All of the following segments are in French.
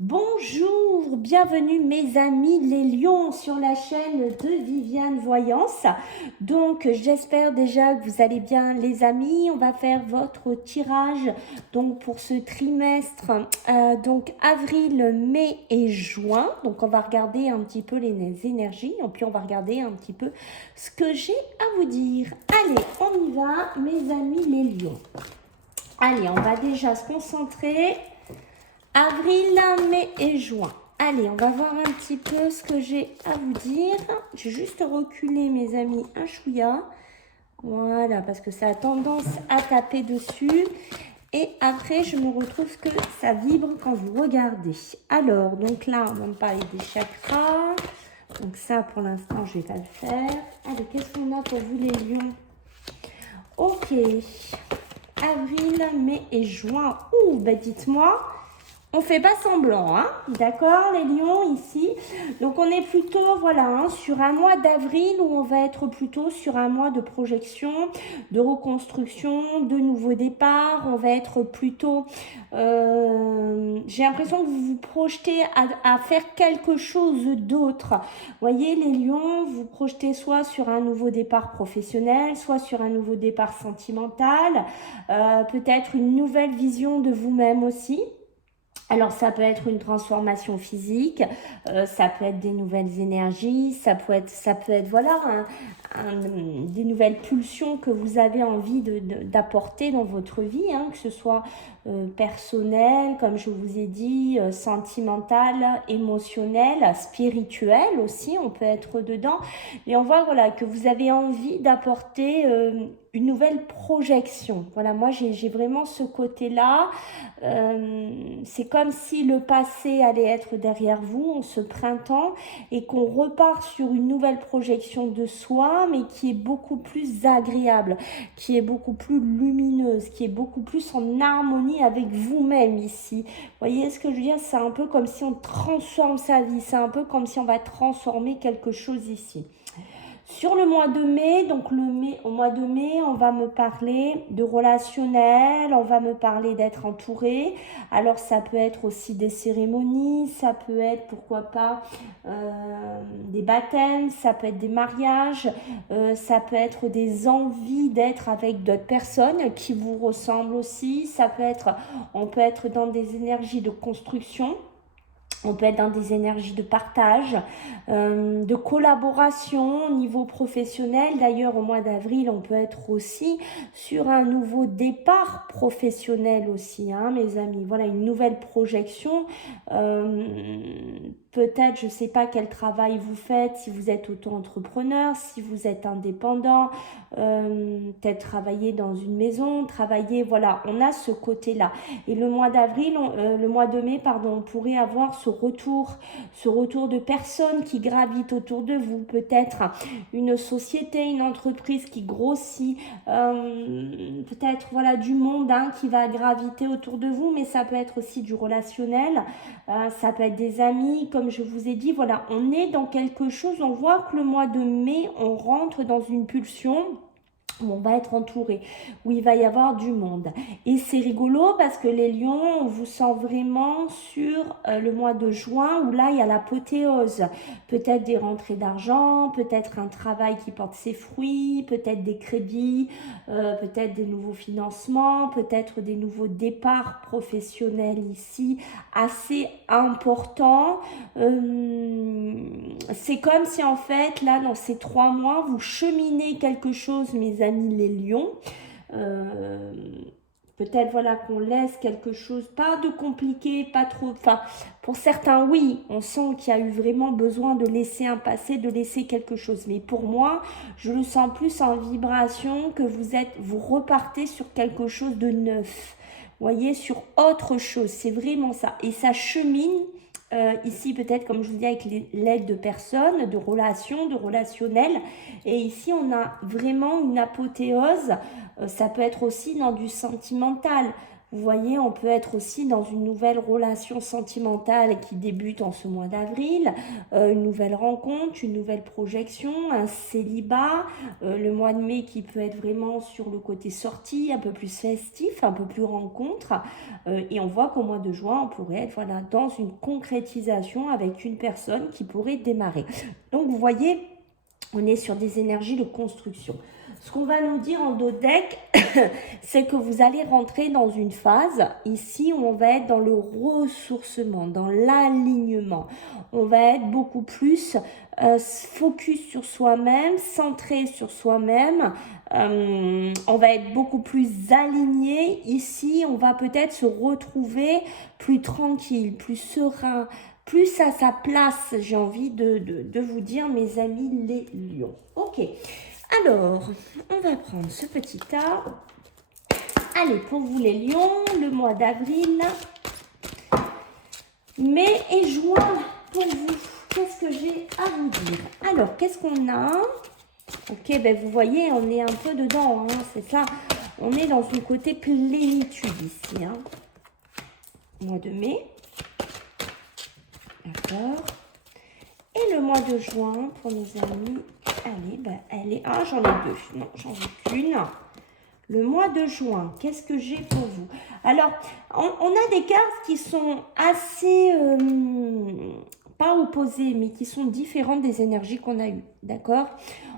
Bonjour, bienvenue mes amis les lions sur la chaîne de Viviane Voyance. Donc j'espère déjà que vous allez bien les amis. On va faire votre tirage donc pour ce trimestre donc avril, mai et juin. Donc on va regarder un petit peu les énergies et puis on va regarder un petit peu ce que j'ai à vous dire. Allez, on y va mes amis les lions. Allez, on va déjà se concentrer. Avril, mai et juin. Allez, on va voir un petit peu ce que j'ai à vous dire. Je vais juste reculer mes amis un chouïa. Voilà, parce que ça a tendance à taper dessus. Et après, je me retrouve que ça vibre quand vous regardez. Alors, donc là, on va me parler des chakras. Donc ça, pour l'instant, je ne vais pas le faire. Allez, qu'est-ce qu'on a pour vous les lions? Ok. Avril, mai et juin. Ouh, bah dites-moi. On fait pas semblant, hein, d'accord, les lions, ici. Donc, on est plutôt, voilà, hein, sur un mois d'avril où on va être plutôt sur un mois de projection, de reconstruction, de nouveaux départs. On va être plutôt, j'ai l'impression que vous vous projetez à faire quelque chose d'autre. Voyez, les lions, vous projetez soit sur un nouveau départ professionnel, soit sur un nouveau départ sentimental, peut-être une nouvelle vision de vous-même aussi. Alors, ça peut être une transformation physique, ça peut être des nouvelles énergies, ça peut être voilà, des nouvelles pulsions que vous avez envie d'apporter dans votre vie, hein, que ce soit personnel, comme je vous ai dit, sentimental, émotionnel, spirituel aussi, on peut être dedans. Et on voit voilà, que vous avez envie d'apporter une nouvelle projection. Voilà, moi j'ai vraiment ce côté-là. C'est comme si le passé allait être derrière vous en ce printemps et qu'on repart sur une nouvelle projection de soi, mais qui est beaucoup plus agréable, qui est beaucoup plus lumineuse, qui est beaucoup plus en harmonie avec vous-même ici. Vous voyez ce que je veux dire? C'est un peu comme si on transforme sa vie, c'est un peu comme si on va transformer quelque chose ici. Sur le mois de mai, donc au mois de mai, on va me parler de relationnel, on va me parler d'être entouré. Alors ça peut être aussi des cérémonies, ça peut être pourquoi pas des baptêmes, ça peut être des mariages, ça peut être des envies d'être avec d'autres personnes qui vous ressemblent aussi. On peut être dans des énergies de construction. On peut être dans des énergies de partage, de collaboration au niveau professionnel. D'ailleurs, au mois d'avril, on peut être aussi sur un nouveau départ professionnel aussi, hein, mes amis. Voilà, une nouvelle projection. Peut-être, je ne sais pas quel travail vous faites, si vous êtes auto-entrepreneur, si vous êtes indépendant, peut-être travailler dans une maison, travailler, voilà, on a ce côté-là. Et le mois d'avril, le mois de mai, pardon, on pourrait avoir ce retour de personnes qui gravitent autour de vous, peut-être une société, une entreprise qui grossit, peut-être voilà du monde hein, qui va graviter autour de vous, mais ça peut être aussi du relationnel, ça peut être des amis, comme je vous ai dit, voilà, on est dans quelque chose, on voit que le mois de mai, on rentre dans une pulsion où on va être entouré, où il va y avoir du monde. Et c'est rigolo parce que les lions, on vous sent vraiment sur le mois de juin où là, il y a l'apothéose. Peut-être des rentrées d'argent, peut-être un travail qui porte ses fruits, peut-être des crédits, peut-être des nouveaux financements, peut-être des nouveaux départs professionnels ici, assez importants. C'est comme si en fait, là, dans ces 3 mois, vous cheminez quelque chose, mes amis les lions. Peut-être voilà qu'on laisse quelque chose, pas de compliqué, pas trop. Enfin, pour certains, oui, on sent qu'il y a eu vraiment besoin de laisser un passé, de laisser quelque chose. Mais pour moi, je le sens plus en vibration que vous repartez sur quelque chose de neuf. Vous voyez, sur autre chose. C'est vraiment ça. Et ça chemine. Ici, peut-être, comme je vous dis, avec l'aide de personnes, de relations, de relationnels. Et ici, on a vraiment une apothéose. Ça peut être aussi dans du sentimental. Vous voyez, on peut être aussi dans une nouvelle relation sentimentale qui débute en ce mois d'avril, une nouvelle rencontre, une nouvelle projection, un célibat, le mois de mai qui peut être vraiment sur le côté sortie, un peu plus festif, un peu plus rencontre, et on voit qu'au mois de juin, on pourrait être voilà, dans une concrétisation avec une personne qui pourrait démarrer. Donc vous voyez, on est sur des énergies de construction. Ce qu'on va nous dire en dodeck, c'est que vous allez rentrer dans une phase ici où on va être dans le ressourcement, dans l'alignement. On va être beaucoup plus focus sur soi-même, centré sur soi-même. On va être beaucoup plus aligné. Ici, on va peut-être se retrouver plus tranquille, plus serein, plus à sa place, j'ai envie de vous dire, mes amis les lions. Ok. Alors, on va prendre ce petit tas. Allez, pour vous les lions, le mois d'avril, mai et juin pour vous. Qu'est-ce que j'ai à vous dire? Alors, qu'est-ce qu'on a? Ok, ben vous voyez, on est un peu dedans, hein, c'est ça. On est dans une côté plénitude ici. Hein. Mois de mai. D'accord. Et le mois de juin pour nos amis. Allez, ben, elle est... Ah, j'en ai deux. Non, j'en ai qu'une. Le mois de juin, qu'est-ce que j'ai pour vous? Alors, on a des cartes qui sont assez... pas opposées, mais qui sont différentes des énergies qu'on a eues. D'accord?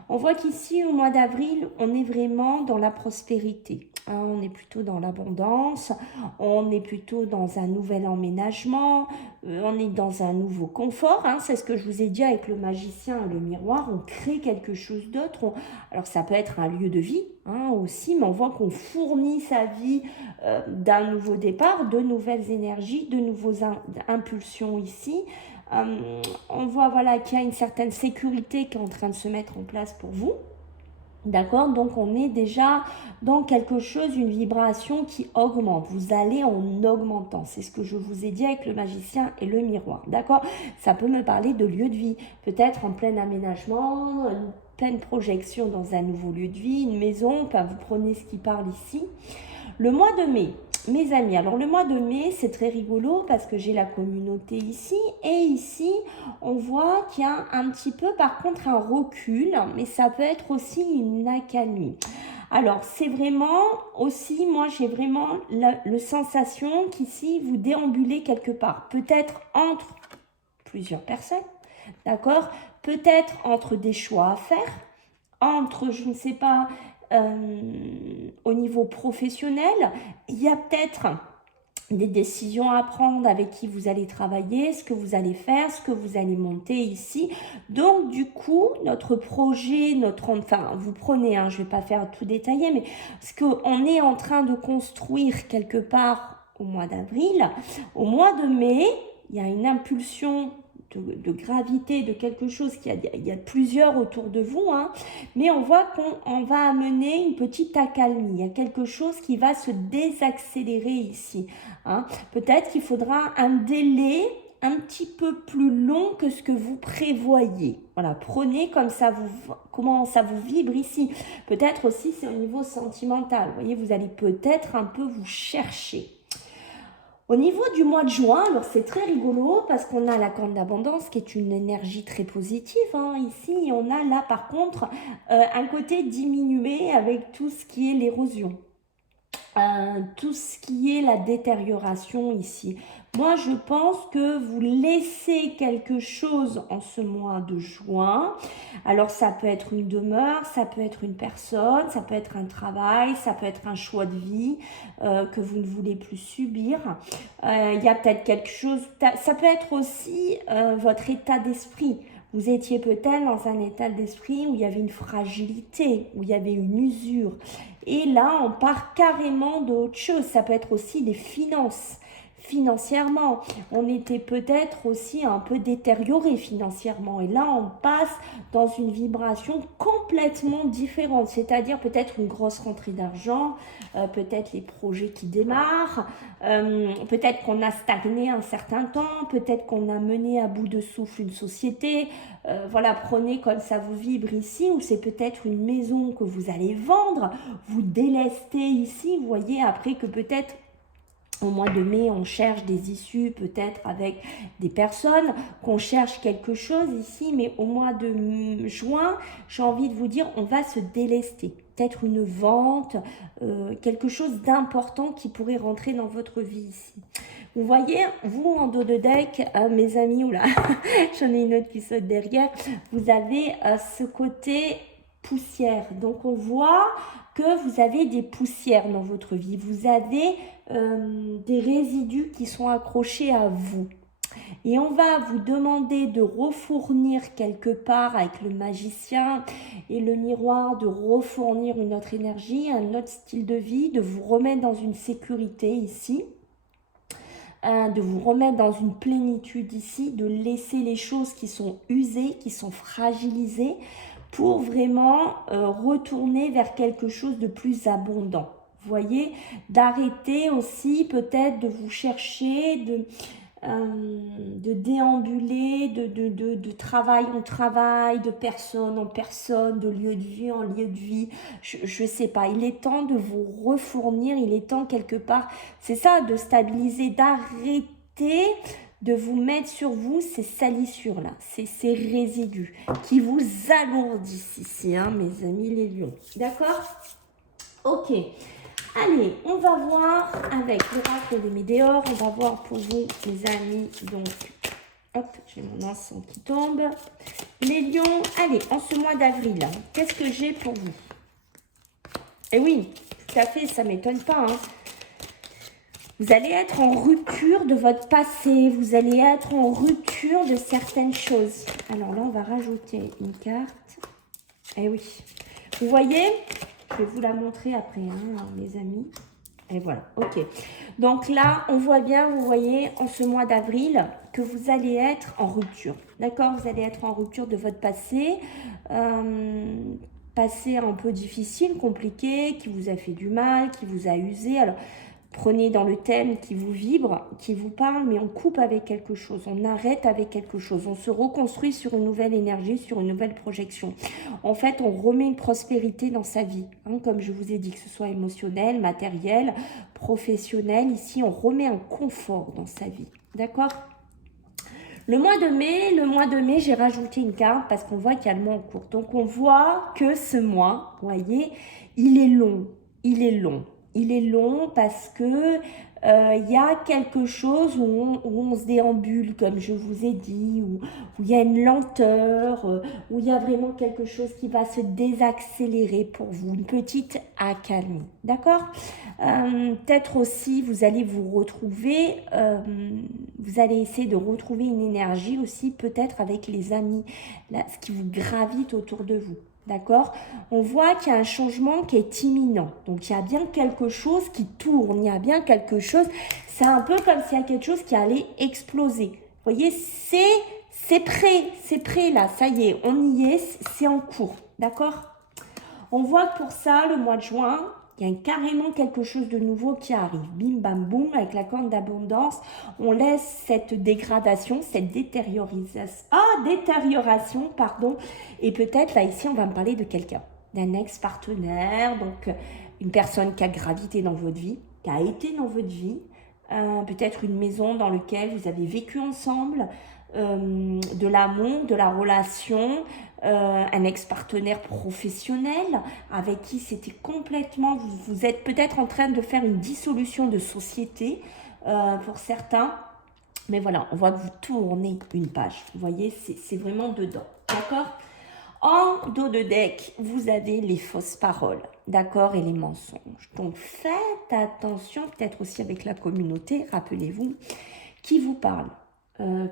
On voit qu'ici, au mois d'avril, on est vraiment dans la prospérité. Hein, on est plutôt dans l'abondance, on est plutôt dans un nouvel emménagement, on est dans un nouveau confort. Hein, c'est ce que je vous ai dit avec le magicien et le miroir. On crée quelque chose d'autre. Alors, ça peut être un lieu de vie hein, aussi, mais on voit qu'on fournit sa vie d'un nouveau départ, de nouvelles énergies, de nouveaux impulsions ici. On voit voilà, qu'il y a une certaine sécurité qui est en train de se mettre en place pour vous. D'accord? Donc, on est déjà dans quelque chose, une vibration qui augmente. Vous allez en augmentant. C'est ce que je vous ai dit avec le magicien et le miroir. D'accord? Ça peut me parler de lieu de vie. Peut-être en plein aménagement, une pleine projection dans un nouveau lieu de vie, une maison. Enfin, vous prenez ce qui parle ici. Le mois de mai. Mes amis, alors le mois de mai, c'est très rigolo parce que j'ai la communauté ici et ici, on voit qu'il y a un petit peu par contre un recul, mais ça peut être aussi une accalmie. Alors, c'est vraiment aussi, moi j'ai vraiment la sensation qu'ici, vous déambulez quelque part, peut-être entre plusieurs personnes, d'accord? Peut-être entre des choix à faire, entre, je ne sais pas, au niveau professionnel, il y a peut-être des décisions à prendre avec qui vous allez travailler, ce que vous allez faire, ce que vous allez monter ici. Donc, du coup, notre projet, enfin, vous prenez, hein, je ne vais pas faire tout détailler, mais ce qu'on est en train de construire quelque part au mois d'avril, au mois de mai, il y a une impulsion de gravité, de quelque chose, il y a plusieurs autour de vous, hein, mais on voit qu'on va amener une petite accalmie, il y a quelque chose qui va se désaccélérer ici. Hein. Peut-être qu'il faudra un délai un petit peu plus long que ce que vous prévoyez. Voilà, prenez comme ça, comment ça vous vibre ici. Peut-être aussi c'est au niveau sentimental, vous voyez, vous allez peut-être un peu vous chercher. Au niveau du mois de juin, alors c'est très rigolo parce qu'on a la corne d'abondance qui est une énergie très positive hein, ici. Et on a là par contre un côté diminué avec tout ce qui est l'érosion. Tout ce qui est la détérioration ici. Moi, je pense que vous laissez quelque chose en ce mois de juin. Alors, ça peut être une demeure, ça peut être une personne, ça peut être un travail, ça peut être un choix de vie que vous ne voulez plus subir. Il y a peut-être quelque chose, ça peut être aussi votre état d'esprit. Vous étiez peut-être dans un état d'esprit où il y avait une fragilité, où il y avait une usure. Et là, on part carrément d'autre chose. Ça peut être aussi des finances. Financièrement, on était peut-être aussi un peu détérioré financièrement. Et là, on passe dans une vibration complètement différente. C'est-à-dire peut-être une grosse rentrée d'argent, peut-être les projets qui démarrent, peut-être qu'on a stagné un certain temps, peut-être qu'on a mené à bout de souffle une société. Voilà, prenez comme ça vous vibre ici, ou c'est peut-être une maison que vous allez vendre, vous délestez ici, vous voyez après que peut-être Au mois de mai, on cherche des issues peut-être avec des personnes, qu'on cherche quelque chose ici, mais au mois de juin, j'ai envie de vous dire, on va se délester. Peut-être une vente, quelque chose d'important qui pourrait rentrer dans votre vie ici. Vous voyez, vous en dos de deck, mes amis, oula, j'en ai une autre qui saute derrière, vous avez ce côté poussière. Donc on voit que vous avez des poussières dans votre vie, vous avez des résidus qui sont accrochés à vous. Et on va vous demander de refournir quelque part avec le magicien et le miroir, de refournir une autre énergie, un autre style de vie, de vous remettre dans une sécurité ici, de vous remettre dans une plénitude ici, de laisser les choses qui sont usées, qui sont fragilisées, pour vraiment retourner vers quelque chose de plus abondant. Vous voyez, d'arrêter aussi peut-être de vous chercher, de déambuler, de travail en travail, de personne en personne, de lieu de vie en lieu de vie. Je ne sais pas, il est temps de vous refournir, il est temps quelque part, c'est ça, de stabiliser, d'arrêter de vous mettre sur vous ces salissures-là, ces résidus qui vous alourdissent ici, hein, mes amis les lions. D'accord? Ok. Allez, on va voir avec l'oracle de Médéor, on va voir pour vous, les amis, donc, hop, j'ai mon encens qui tombe. Les lions, allez, en ce mois d'avril, qu'est-ce que j'ai pour vous? Eh oui, tout à fait, ça ne m'étonne pas, hein. Vous allez être en rupture de votre passé, vous allez être en rupture de certaines choses. Alors là, on va rajouter une carte. Eh oui, vous voyez, je vais vous la montrer après, hein, mes amis. Et voilà, ok. Donc là, on voit bien, vous voyez, en ce mois d'avril, que vous allez être en rupture. D'accord? Vous allez être en rupture de votre passé. Passé un peu difficile, compliqué, qui vous a fait du mal, qui vous a usé. Alors, prenez dans le thème qui vous vibre, qui vous parle, mais on coupe avec quelque chose, on arrête avec quelque chose, on se reconstruit sur une nouvelle énergie, sur une nouvelle projection. En fait, on remet une prospérité dans sa vie, hein, comme je vous ai dit, que ce soit émotionnel, matériel, professionnel. Ici, on remet un confort dans sa vie, d'accord ? Le mois de mai, j'ai rajouté une carte parce qu'on voit qu'il y a le mois en cours. Donc, on voit que ce mois, vous voyez, il est long, il est long. Il est long parce que il y a quelque chose où on se déambule, comme je vous ai dit, où il y a une lenteur, où il y a vraiment quelque chose qui va se désaccélérer pour vous, une petite accalmie, d'accord? Peut-être aussi, vous allez vous retrouver, vous allez essayer de retrouver une énergie aussi, peut-être avec les amis, là, ce qui vous gravite autour de vous. D'accord? On voit qu'il y a un changement qui est imminent. Donc, il y a bien quelque chose qui tourne. Il y a bien quelque chose. C'est un peu comme s'il y a quelque chose qui allait exploser. Vous voyez, c'est prêt là. Ça y est, on y est. C'est en cours. D'accord? On voit que pour ça, le mois de juin, il y a carrément quelque chose de nouveau qui arrive. Bim, bam, boum, avec la corne d'abondance, on laisse cette dégradation, cette détérioration, pardon. Et peut-être, là, ici, on va me parler de quelqu'un, d'un ex-partenaire, donc une personne qui a gravité dans votre vie, qui a été dans votre vie, peut-être une maison dans laquelle vous avez vécu ensemble, de l'amour, de la relation, un ex-partenaire professionnel avec qui c'était complètement, vous êtes peut-être en train de faire une dissolution de société pour certains, mais voilà, on voit que vous tournez une page, vous voyez, c'est vraiment dedans, d'accord? En dos de deck, vous avez les fausses paroles, d'accord, et les mensonges. Donc faites attention, peut-être aussi avec la communauté, rappelez-vous, qui vous parle.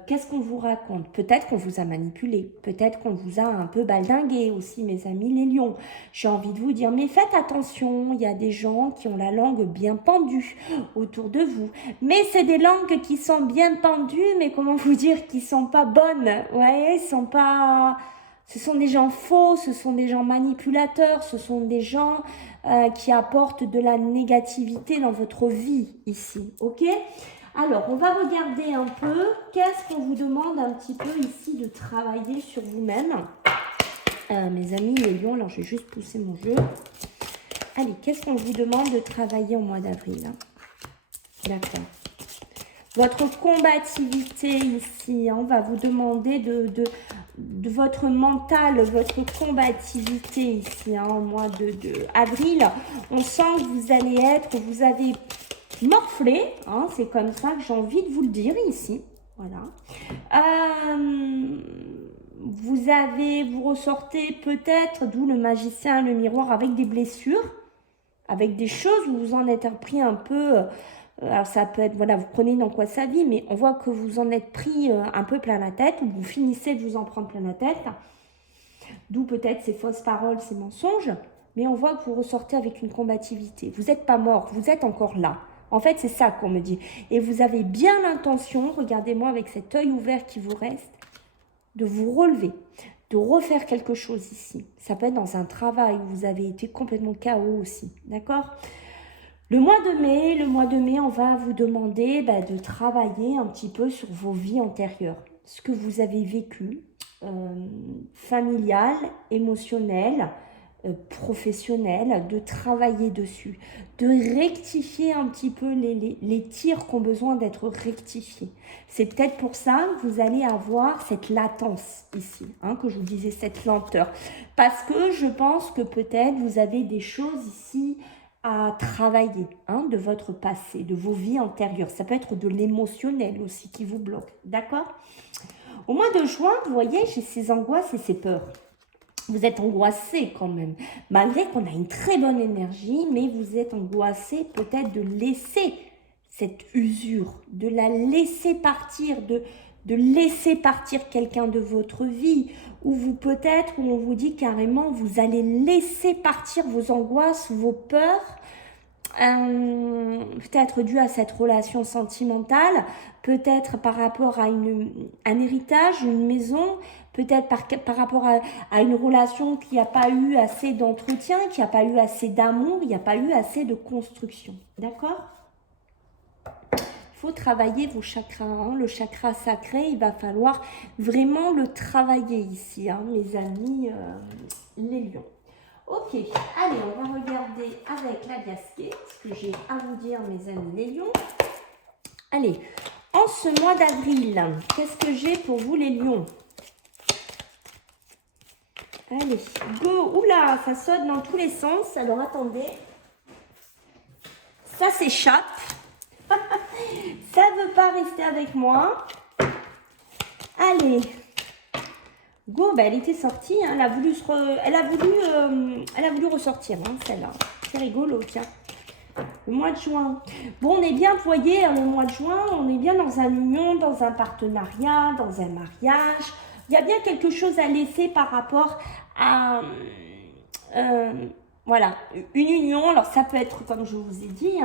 Qu'est-ce qu'on vous raconte? Peut-être qu'on vous a manipulé, peut-être qu'on vous a un peu baldingué aussi, mes amis les lions. J'ai envie de vous dire, mais faites attention, il y a des gens qui ont la langue bien pendue autour de vous. Mais c'est des langues qui sont bien pendues, mais comment vous dire, qui sont pas bonnes. Ouais, sont pas... Ce sont des gens faux, ce sont des gens manipulateurs, ce sont des gens qui apportent de la négativité dans votre vie ici, ok? Alors, on va regarder un peu, qu'est-ce qu'on vous demande un petit peu ici de travailler sur vous-même. Mes amis les lions, alors je vais juste pousser mon jeu. Allez, qu'est-ce qu'on vous demande de travailler au mois d'avril? D'accord. Votre combativité ici, on va vous demander de votre mental, votre combativité ici, au mois de avril. On sent que vous avez morflé, c'est comme ça que j'ai envie de vous le dire ici. Voilà. Vous ressortez peut-être, d'où le magicien, le miroir, avec des blessures, avec des choses où vous en êtes pris un peu. Alors ça peut être, voilà, vous prenez dans quoi sa vie, mais on voit que vous en êtes pris un peu plein la tête, ou vous finissez de vous en prendre plein la tête. D'où peut-être ces fausses paroles, ces mensonges. Mais on voit que vous ressortez avec une combativité. Vous n'êtes pas mort, vous êtes encore là. En fait, c'est ça qu'on me dit. Et vous avez bien l'intention, regardez-moi avec cet œil ouvert qui vous reste, de vous relever, de refaire quelque chose ici. Ça peut être dans un travail où vous avez été complètement KO aussi, d'accord ? Le mois de mai, on va vous demander de travailler un petit peu sur vos vies antérieures. Ce que vous avez vécu, familial, émotionnel, professionnel, de travailler dessus, de rectifier un petit peu les tirs qui ont besoin d'être rectifiés. C'est peut-être pour ça que vous allez avoir cette latence ici, que je vous disais, cette lenteur. Parce que je pense que peut-être vous avez des choses ici à travailler de votre passé, de vos vies antérieures. Ça peut être de l'émotionnel aussi qui vous bloque, d'accord ? Au mois de juin, vous voyez, j'ai ces angoisses et ces peurs. Vous êtes angoissé quand même, malgré qu'on a une très bonne énergie, mais vous êtes angoissé peut-être de laisser cette usure, de la laisser partir, de laisser partir quelqu'un de votre vie, ou vous peut-être, où on vous dit carrément, vous allez laisser partir vos angoisses, vos peurs, peut-être dû à cette relation sentimentale, peut-être par rapport à un héritage, une maison, peut-être par rapport à une relation qui n'a pas eu assez d'entretien, qui n'a pas eu assez d'amour, il n'y a pas eu assez de construction. D'accord ? Il faut travailler vos chakras. Le chakra sacré, il va falloir vraiment le travailler ici, mes amis les lions. Ok, allez, on va regarder avec la casquette ce que j'ai à vous dire, mes amis les lions. Allez, en ce mois d'avril, qu'est-ce que j'ai pour vous les lions ? Allez, go. Oula, ça saute dans tous les sens. Alors, attendez. Ça s'échappe. Ça ne veut pas rester avec moi. Allez. Go, elle était sortie. Elle a voulu ressortir, celle-là. C'est rigolo, tiens. Le mois de juin. Bon, on est bien, vous voyez, le mois de juin, on est bien dans une union, dans un partenariat, dans un mariage. Il y a bien quelque chose à laisser par rapport à voilà, une union. Alors ça peut être, comme je vous ai dit,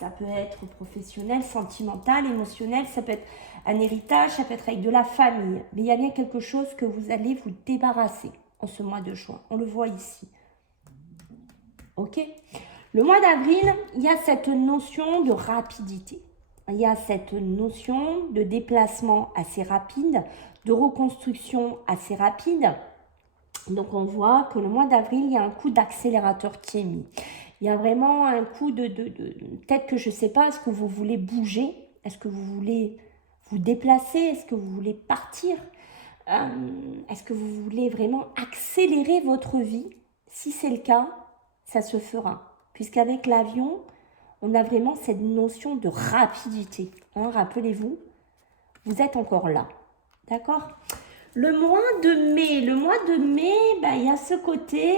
ça peut être professionnel, sentimental, émotionnel, ça peut être un héritage, ça peut être avec de la famille. Mais il y a bien quelque chose que vous allez vous débarrasser en ce mois de juin. On le voit ici. Ok ? Le mois d'avril, il y a cette notion de rapidité. Il y a cette notion de déplacement assez rapide, de reconstruction assez rapide. Donc, on voit que le mois d'avril, il y a un coup d'accélérateur qui est mis. Il y a vraiment un coup peut-être que je ne sais pas, est-ce que vous voulez bouger? Est-ce que vous voulez vous déplacer? Est-ce que vous voulez partir? Est-ce que vous voulez vraiment accélérer votre vie? Si c'est le cas, ça se fera. Puisqu'avec l'avion, on a vraiment cette notion de rapidité. Rappelez-vous, vous êtes encore là. D'accord ? Le mois de mai, il y a ce côté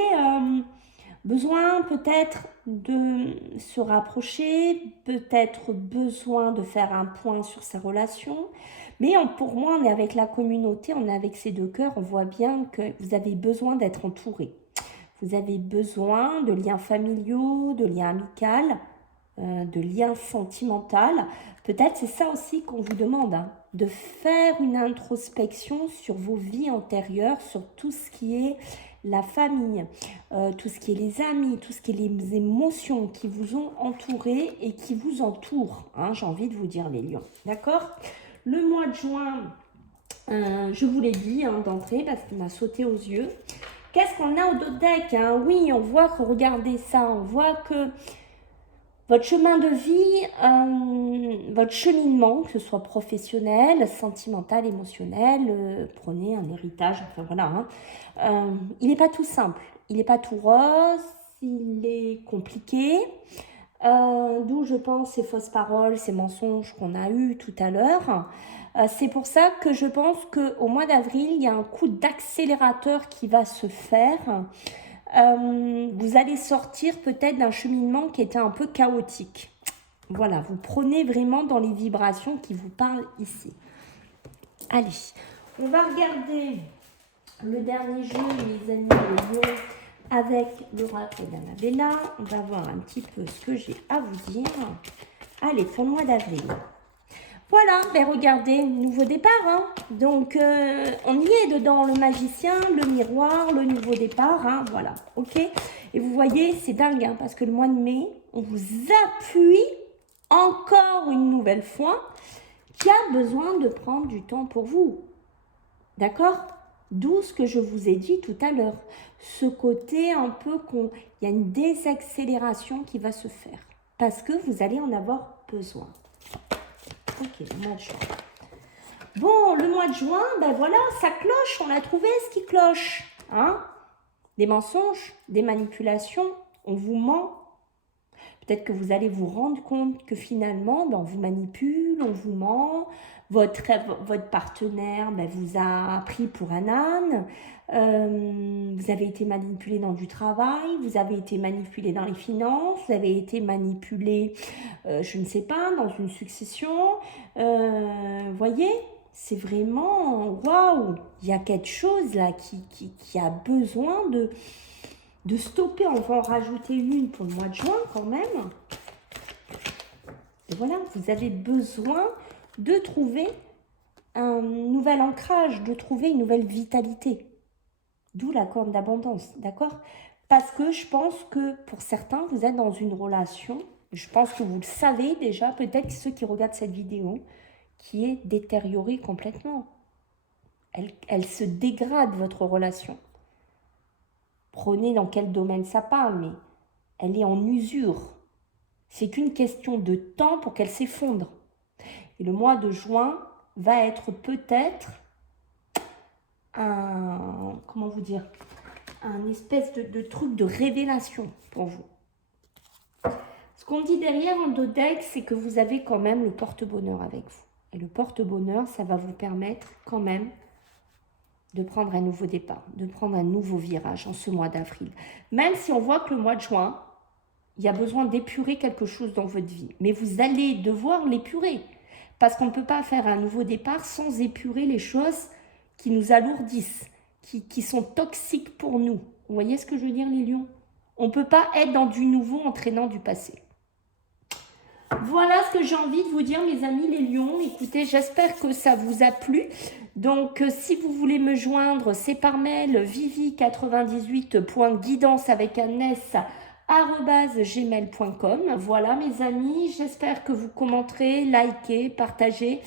besoin peut-être de se rapprocher, peut-être besoin de faire un point sur ses relations. Mais pour moi, on est avec la communauté, on est avec ces deux cœurs, on voit bien que vous avez besoin d'être entouré. Vous avez besoin de liens familiaux, de liens amicaux, de liens sentimentaux. Peut-être c'est ça aussi qu'on vous demande, de faire une introspection sur vos vies antérieures, sur tout ce qui est la famille, tout ce qui est les amis, tout ce qui est les émotions qui vous ont entouré et qui vous entourent. J'ai envie de vous dire les lions. D'accord ? Le mois de juin, je vous l'ai dit d'entrée parce qu'il m'a sauté aux yeux. Qu'est-ce qu'on a au dos deck ? Oui, on voit que, regardez ça, on voit que Votre chemin de vie, votre cheminement, que ce soit professionnel, sentimental, émotionnel, prenez un héritage, enfin voilà, hein, il n'est pas tout simple, il n'est pas tout rose, il est compliqué, d'où je pense ces fausses paroles, ces mensonges qu'on a eus tout à l'heure. C'est pour ça que je pense qu'au mois d'avril, il y a un coup d'accélérateur qui va se faire. Vous allez sortir peut-être d'un cheminement qui était un peu chaotique. Voilà, vous prenez vraiment dans les vibrations qui vous parlent ici. Allez, on va regarder le dernier jeu, les amis, les lions, avec l'oracle d'Annabella. On va voir un petit peu ce que j'ai à vous dire. Allez, pour le mois d'avril. Voilà, ben regardez, nouveau départ, hein. Donc on y est dedans, le magicien, le miroir, le nouveau départ, hein, voilà, ok. Et vous voyez, c'est dingue, hein, parce que le mois de mai, on vous appuie encore une nouvelle fois qui a besoin de prendre du temps pour vous, d'accord? D'où ce que je vous ai dit tout à l'heure, ce côté un peu il y a une désaccélération qui va se faire, parce que vous allez en avoir besoin. Ok, le mois de juin. Bon, le mois de juin, ben voilà, ça cloche, on a trouvé ce qui cloche. Hein? Des mensonges, des manipulations, on vous ment. Peut-être que vous allez vous rendre compte que finalement, ben, on vous manipule, on vous ment. Votre partenaire ben, vous a pris pour un âne. Vous avez été manipulé dans du travail, vous avez été manipulé dans les finances, vous avez été manipulé, je ne sais pas, dans une succession. Voyez, c'est vraiment, waouh, il y a quelque chose là qui a besoin de stopper. On va en rajouter une pour le mois de juin quand même. Et voilà, vous avez besoin de trouver un nouvel ancrage, de trouver une nouvelle vitalité. D'où la corne d'abondance, d'accord? Parce que je pense que pour certains, vous êtes dans une relation, je pense que vous le savez déjà, peut-être ceux qui regardent cette vidéo, qui est détériorée complètement. Elle se dégrade, votre relation. Prenez dans quel domaine ça parle, mais elle est en usure. C'est qu'une question de temps pour qu'elle s'effondre. Et le mois de juin va être peut-être un, comment vous dire, un espèce de truc de révélation pour vous. Ce qu'on dit derrière en dos deck, c'est que vous avez quand même le porte-bonheur avec vous. Et le porte-bonheur, ça va vous permettre quand même de prendre un nouveau départ, de prendre un nouveau virage en ce mois d'avril. Même si on voit que le mois de juin, il y a besoin d'épurer quelque chose dans votre vie. Mais vous allez devoir l'épurer. Parce qu'on ne peut pas faire un nouveau départ sans épurer les choses qui nous alourdissent, qui sont toxiques pour nous. Vous voyez ce que je veux dire, les lions? On ne peut pas être dans du nouveau en traînant du passé. Voilà ce que j'ai envie de vous dire, mes amis les lions. Écoutez, j'espère que ça vous a plu. Donc, si vous voulez me joindre, c'est par mail vivi98.guidance avec un s @gmail.com. Voilà, mes amis, j'espère que vous commenterez, likez, partagez,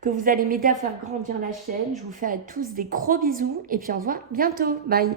que vous allez m'aider à faire grandir la chaîne. Je vous fais à tous des gros bisous et puis on se voit bientôt. Bye!